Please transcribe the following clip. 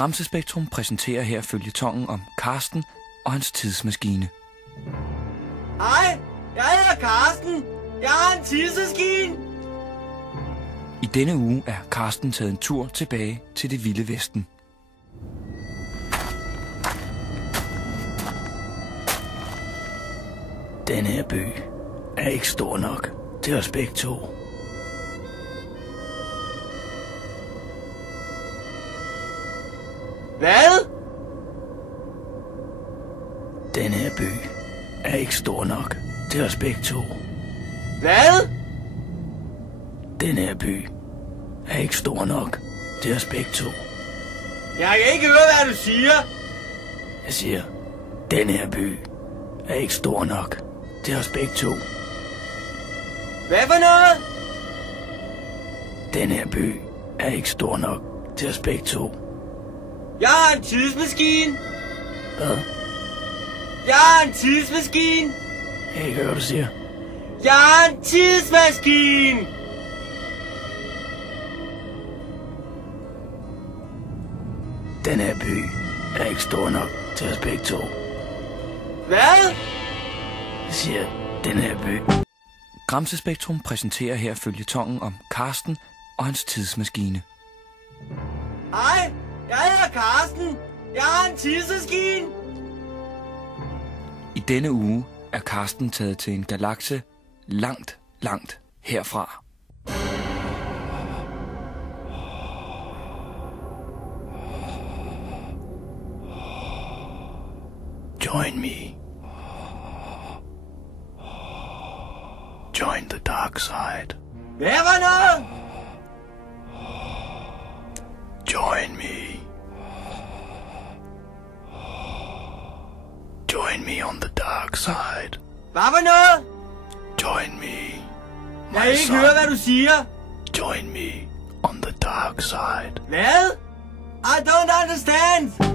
Gramsespektrum præsenterer her føljetongen om Karsten og hans tidsmaskine. Hej, jeg hedder Karsten. Jeg har en tidsmaskine. I denne uge er Karsten taget en tur tilbage til det vilde vesten. Den her by er ikke stor nok til os begge to. Hvad? Den her by er ikke stor nok til os begge to. Hvad? Den her by er ikke stor nok til os begge to. Jeg kan ikke høre, hvad du siger. Jeg siger, den her by er ikke stor nok til os begge to. Hvad for noget? Den her by er ikke stor nok til os begge to. Jeg har en tidsmaskine. Hvad? Jeg har en tidsmaskine. Jeg kan ikke høre, hvad du siger. Jeg har en tidsmaskine. Den her by er ikke stor nok til os begge to. Hvad? Jeg siger, den her by. Gramsespektrum præsenterer her føljetongen om Karsten og hans tidsmaskine. Hej, jeg hedder Karsten. Jeg har en tidsmaskine. I denne uge er Karsten taget til en galakse langt, langt herfra. Join me. Join the dark side. Hvad for noget? Join me. Join me on the dark side. Hvad for noget? Join me. Jeg kan ikke høre, hvad du siger. Join me on the dark side. Hvad? I don't understand.